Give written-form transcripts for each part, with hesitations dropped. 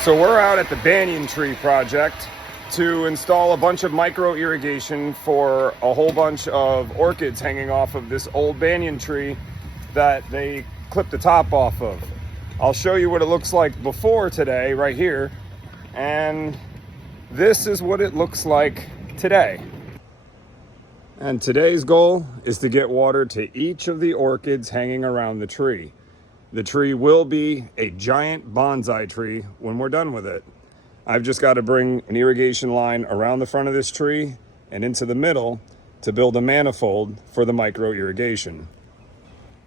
So we're out at the Banyan tree project to install a bunch of micro irrigation for a whole bunch of orchids hanging off of this old banyan tree that they clipped the top off of. I'll show you what it looks like before today right here, and this is what it looks like today. And today's goal is to get water to each of the orchids hanging around the tree. The tree will be a giant bonsai tree when we're done with it. I've just got to bring an irrigation line around the front of this tree and into the middle to build a manifold for the micro irrigation.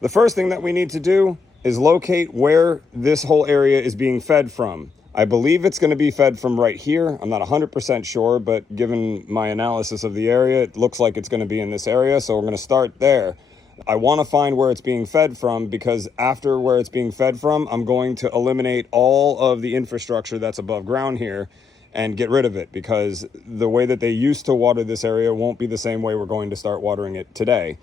The first thing that we need to do is locate where this whole area is being fed from. I believe it's going to be fed from right here. I'm not 100% sure, but given my analysis of the area, it looks like it's going to be in this area, so we're going to start there. I want to find where it's being fed from, because after where it's being fed from, I'm going to eliminate all of the infrastructure that's above ground here and get rid of it, because the way that they used to water this area won't be the same way we're going to start watering it today.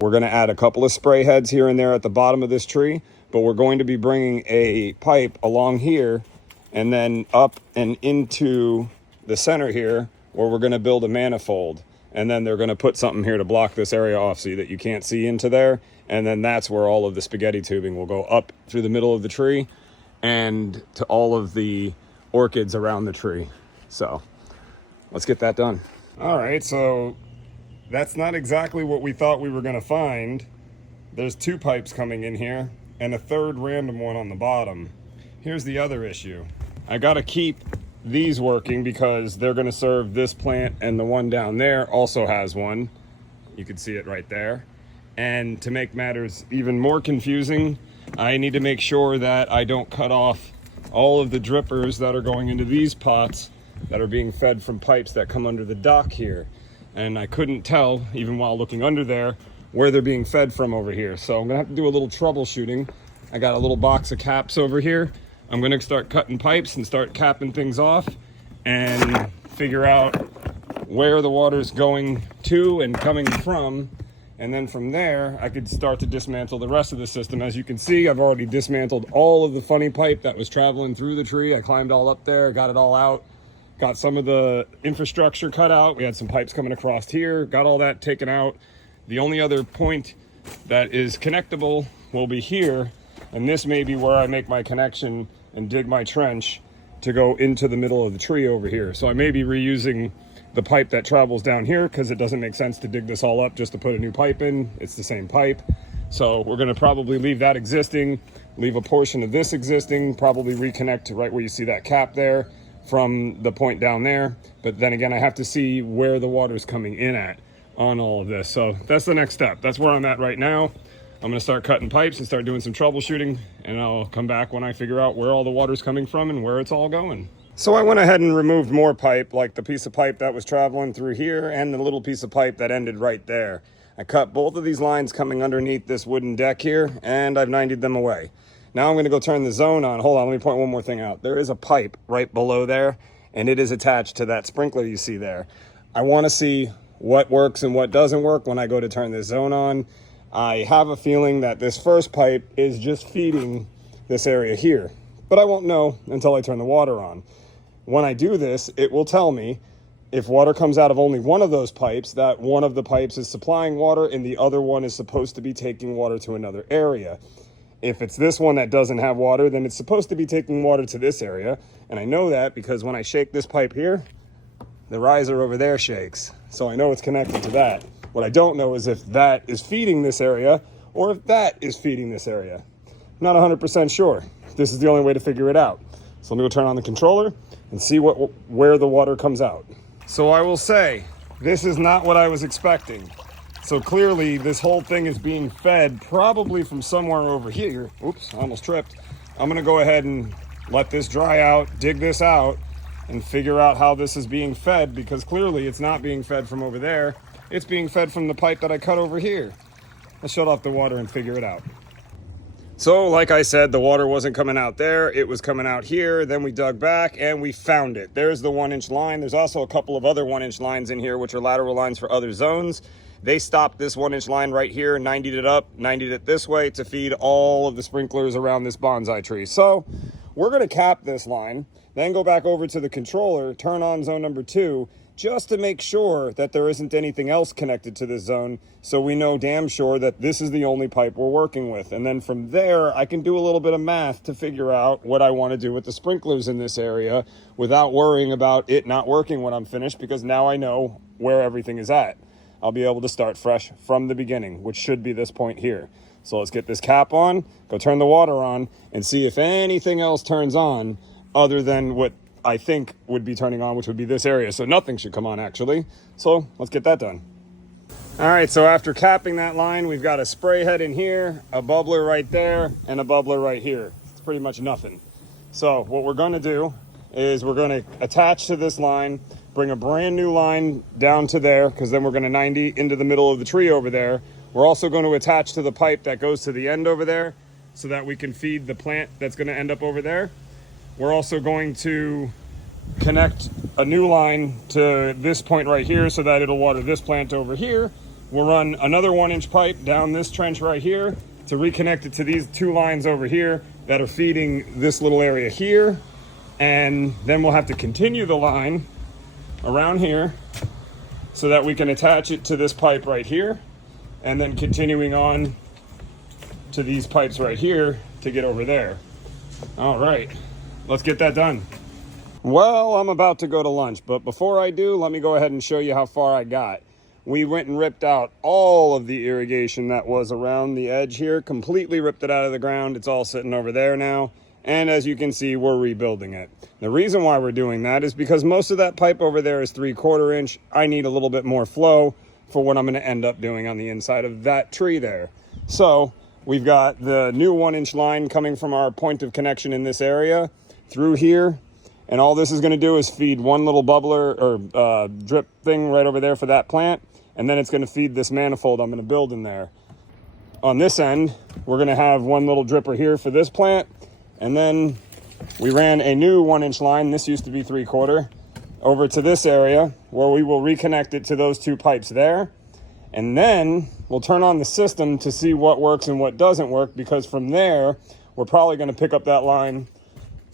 We're going to add a couple of spray heads here and there at the bottom of this tree, but we're going to be bringing a pipe along here and then up and into the center here, where we're going to build a manifold. And then they're going to put something here to block this area off so that you can't see into there. And then that's where all of the spaghetti tubing will go up through the middle of the tree and to all of the orchids around the tree. So let's get that done. All right, so that's not exactly what we thought we were going to find. There's two pipes coming in here and a third random one on the bottom. Here's the other issue. I got to keep these working because they're going to serve this plant, and the one down there also has one. You can see it right there. And to make matters even more confusing, I need to make sure that I don't cut off all of the drippers that are going into these pots that are being fed from pipes that come under the dock here. And I couldn't tell, even while looking under there, where they're being fed from over here. So I'm gonna have to do a little troubleshooting. I got a little box of caps over here. I'm going to start cutting pipes and start capping things off and figure out where the water's going to and coming from. And then from there, I could start to dismantle the rest of the system. As you can see, I've already dismantled all of the funny pipe that was traveling through the tree. I climbed all up there, got it all out, got some of the infrastructure cut out. We had some pipes coming across here, got all that taken out. The only other point that is connectable will be here. And this may be where I make my connection and dig my trench to go into the middle of the tree over here. So I may be reusing the pipe that travels down here, because it doesn't make sense to dig this all up just to put a new pipe in. It's the same pipe. So we're gonna probably leave that existing, leave a portion of this existing, probably reconnect to right where you see that cap there from the point down there. But then again, I have to see where the water's coming in at on all of this. So that's the next step. That's where I'm at right now. I'm going to start cutting pipes and start doing some troubleshooting, and I'll come back when I figure out where all the water's coming from and where it's all going. So I went ahead and removed more pipe, like the piece of pipe that was traveling through here and the little piece of pipe that ended right there. I cut both of these lines coming underneath this wooden deck here, and I've 90'd them away. Now I'm going to go turn the zone on. Hold on, let me point one more thing out. There is a pipe right below there, and it is attached to that sprinkler you see there. I want to see what works and what doesn't work when I go to turn this zone on. I have a feeling that this first pipe is just feeding this area here, but I won't know until I turn the water on. When I do this, it will tell me if water comes out of only one of those pipes, that one of the pipes is supplying water and the other one is supposed to be taking water to another area. If it's this one that doesn't have water, then it's supposed to be taking water to this area. And I know that because when I shake this pipe here, the riser over there shakes. So I know it's connected to that. What I don't know is if that is feeding this area or if that is feeding this area. I'm not 100% sure. This is the only way to figure it out. So let me go turn on the controller and see where the water comes out. So I will say, this is not what I was expecting. So clearly this whole thing is being fed probably from somewhere over here. Oops, I almost tripped. I'm gonna go ahead and let this dry out, dig this out, and figure out how this is being fed, because clearly it's not being fed from over there. It's being fed from the pipe that I cut over here. Let's shut off the water and figure it out. So like I said, the water wasn't coming out there. It was coming out here. Then we dug back and we found it. There's the 1-inch line. There's also a couple of other 1-inch lines in here, which are lateral lines for other zones. They stopped this 1-inch line right here, 90'd it up, 90'd it this way to feed all of the sprinklers around this bonsai tree. So we're going to cap this line, then go back over to the controller, turn on zone number 2, just to make sure that there isn't anything else connected to this zone, so we know damn sure that this is the only pipe we're working with. And then from there, I can do a little bit of math to figure out what I want to do with the sprinklers in this area without worrying about it not working when I'm finished, because now I know where everything is at. I'll be able to start fresh from the beginning, which should be this point here. So let's get this cap on, go turn the water on, and see if anything else turns on other than what I think would be turning on, which would be this area. So nothing should come on, actually. So let's get that done. All right, so after capping that line, we've got a spray head in here, a bubbler right there, and a bubbler right here. It's pretty much nothing. So what we're going to do is we're going to attach to this line, bring a brand new line down to there, because then we're going to 90 into the middle of the tree over there. We're also going to attach to the pipe that goes to the end over there so that we can feed the plant that's going to end up over there. We're also going to connect a new line to this point right here so that it'll water this plant over here. We'll run another 1-inch pipe down this trench right here to reconnect it to these 2 lines over here that are feeding this little area here. And then we'll have to continue the line around here so that we can attach it to this pipe right here, and then continuing on to these pipes right here to get over there. All right. Let's get that done. Well, I'm about to go to lunch, but before I do, let me go ahead and show you how far I got. We went and ripped out all of the irrigation that was around the edge here, completely ripped it out of the ground. It's all sitting over there now. And as you can see, we're rebuilding it. The reason why we're doing that is because most of that pipe over there is 3/4 inch. I need a little bit more flow for what I'm going to end up doing on the inside of that tree there. So we've got the new 1-inch line coming from our point of connection in this area through here, and all this is going to do is feed one little bubbler or drip thing right over there for that plant, and then it's going to feed this manifold I'm going to build in there. On this end, we're going to have one little dripper here for this plant, and then we ran a new 1-inch line, this used to be 3/4, over to this area where we will reconnect it to those 2 pipes there, and then we'll turn on the system to see what works and what doesn't work, because from there we're probably going to pick up that line,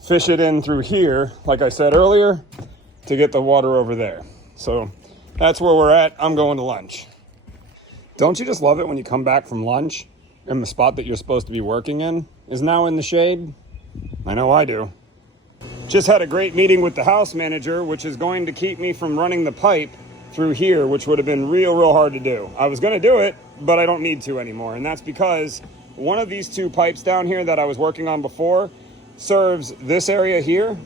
fish it in through here, like I said earlier, to get the water over there. So that's where we're at. I'm going to lunch. Don't you just love it when you come back from lunch and the spot that you're supposed to be working in is now in the shade? I know I do. Just had a great meeting with the house manager, which is going to keep me from running the pipe through here, which would have been real hard to do. I was going to do it, but I don't need to anymore. And that's because one of these 2 pipes down here that I was working on before serves this area here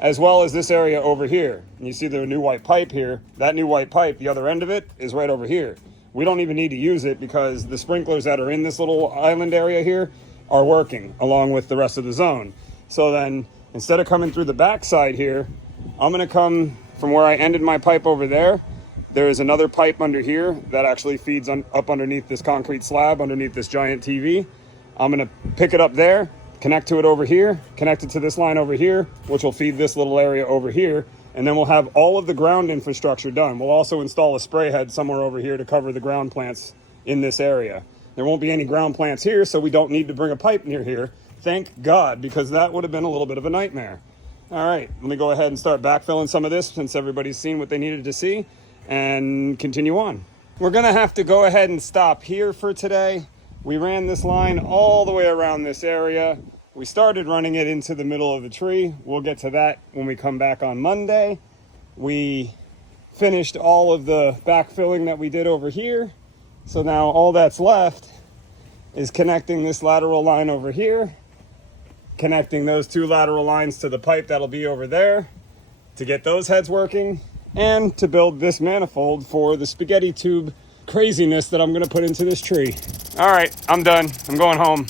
as well as this area over here. And you see the new white pipe here. That new white pipe, the other end of it, is right over here. We don't even need to use it because the sprinklers that are in this little island area here are working along with the rest of the zone. So then instead of coming through the back side here, I'm going to come from where I ended my pipe over there. There is another pipe under here that actually feeds up underneath this concrete slab, underneath this giant TV. I'm going to pick it up there, connect to it over here, connect it to this line over here, which will feed this little area over here, and then we'll have all of the ground infrastructure done. We'll also install a spray head somewhere over here to cover the ground plants in this area. There won't be any ground plants here, so we don't need to bring a pipe near here. Thank God, because that would have been a little bit of a nightmare. All right, let me go ahead and start backfilling some of this since everybody's seen what they needed to see, and continue on. We're gonna have to go ahead and stop here for today. We ran this line all the way around this area. We started running it into the middle of the tree. We'll get to that when we come back on Monday. We finished all of the backfilling that we did over here. So now all that's left is connecting this lateral line over here, connecting those 2 lateral lines to the pipe that'll be over there to get those heads working, and to build this manifold for the spaghetti tube craziness that I'm gonna put into this tree. All right, I'm done. I'm going home.